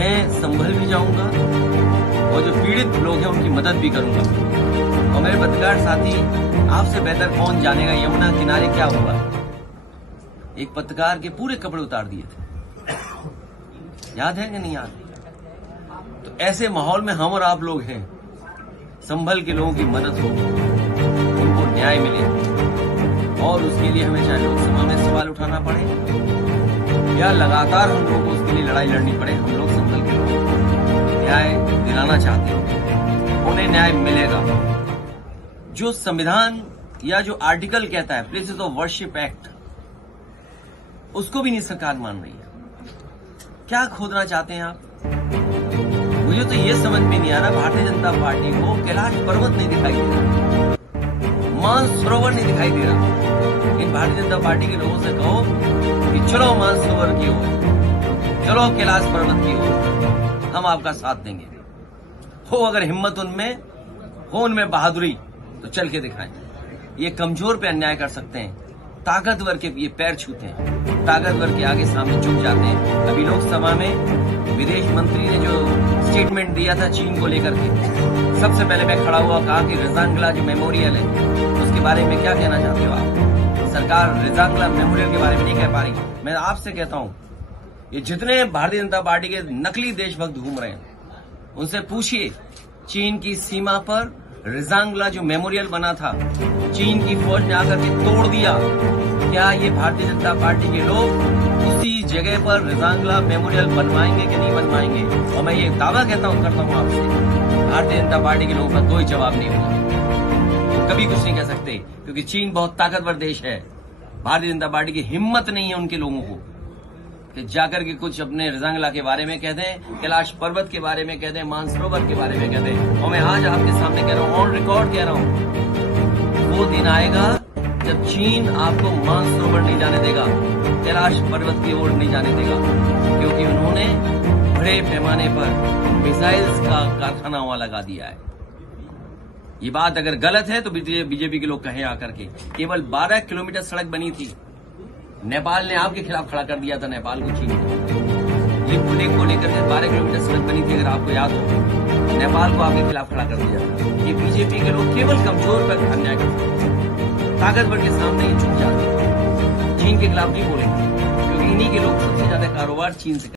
मैं संभल भी जाऊंगा और जो पीड़ित लोग हैं उनकी मदद भी करूंगा। और मेरे पत्रकार साथी, आपसे बेहतर कौन जानेगा यमुना किनारे क्या हुआ। एक पत्रकार के पूरे कपड़े उतार दिए थे, याद है कि नहीं याद? तो ऐसे माहौल में हम और आप लोग हैं, संभल के लोगों की मदद हो, उनको न्याय मिले, और उसके लिए हमें चाहे लोकसभा में सवाल उठाना पड़े या लगातार हम लोगों को उसके लिए लड़ाई लड़नी पड़े, हम लोग संभल के लोग न्याय दिलाना चाहते हैं, उन्हें न्याय मिलेगा। जो संविधान या जो आर्टिकल कहता है प्लेसेस ऑफ वर्शिप एक्ट, उसको भी नहीं सरकार मान रही है। क्या खोदना चाहते हैं आप? मुझे तो ये समझ में नहीं आ रहा, भारतीय जनता पार्टी को कैलाश पर्वत नहीं दिखाई दे रहा, मानसरोवर नहीं दिखाई दे रहा। लेकिन भारतीय जनता पार्टी के लोगों से कहो कि चलो मानसरोवर की ओर, चलो कैलाश पर्वत की ओर, हम आपका साथ देंगे। हो अगर हिम्मत उनमें हो, उनमें बहादुरी, तो चल के दिखाएं। ये कमजोर पे अन्याय कर सकते हैं, ताकतवर के ये पैर छूते हैं, ताकतवर के आगे सामने झुक जाते हैं। अभी लोकसभा में विदेश मंत्री ने जो स्टेटमेंट दिया था चीन को लेकर के, सबसे पहले मैं खड़ा हुआ, कहा कि रिजांगला जो मेमोरियल है उसके बारे में क्या कहना चाहते हो आप? सरकार रिजांगला मेमोरियल के बारे में नहीं कह पा रही। मैं आपसे कहता हूं, ये जितने भारतीय जनता पार्टी के नकली देशभक्त घूम रहे हैं, उनसे पूछिए, चीन की सीमा पर रिजांगला जो मेमोरियल बना था, चीन की फौज ने आकर के तोड़ दिया। क्या ये भारतीय जनता पार्टी के लोग उसी जगह पर रिजांगला मेमोरियल बनवाएंगे कि नहीं बनवाएंगे? और मैं ये दावा करता हूं आपसे, भारतीय जनता पार्टी के लोगों का कोई जवाब नहीं होगा, तो कभी कुछ नहीं कह सकते, क्योंकि चीन बहुत ताकतवर देश है। भारतीय जनता पार्टी की हिम्मत नहीं है उनके लोगों को कि जाकर के कुछ अपने रिजांगला के बारे में कह दें, कैलाश पर्वत के बारे में कह दें, मानसरोवर के बारे में कह दें। और मैं आज आपके सामने कह रहा हूं, ऑन रिकॉर्ड कह रहा हूं, वो दिन आएगा जब चीन आपको मानसरोवर नहीं जाने देगा, कैलाश पर्वत की ओर नहीं जाने देगा, क्योंकि उन्होंने बड़े पैमाने पर मिसाइल्स का कारखाना वहां लगा दिया है। ये बात अगर गलत है तो बीजेपी के लोग कहें आकर के, केवल 12 किलोमीटर सड़क बनी थी, नेपाल ने आपके खिलाफ खड़ा कर दिया था, नेपाल को, चीन को। ये बुलेट को लेकर के 12 किलोमीटर सड़क बनी थी, अगर आपको याद हो, नेपाल को आपके खिलाफ खड़ा कर दिया था। ये बीजेपी के लोग केवल कमजोर पर अन्याय करते हैं, ताकतवर के सामने ये झुक जाते हैं, चीन के खिलाफ नहीं बोलेंगे, क्योंकि इन्हीं के लोग सबसे ज्यादा कारोबार चीन से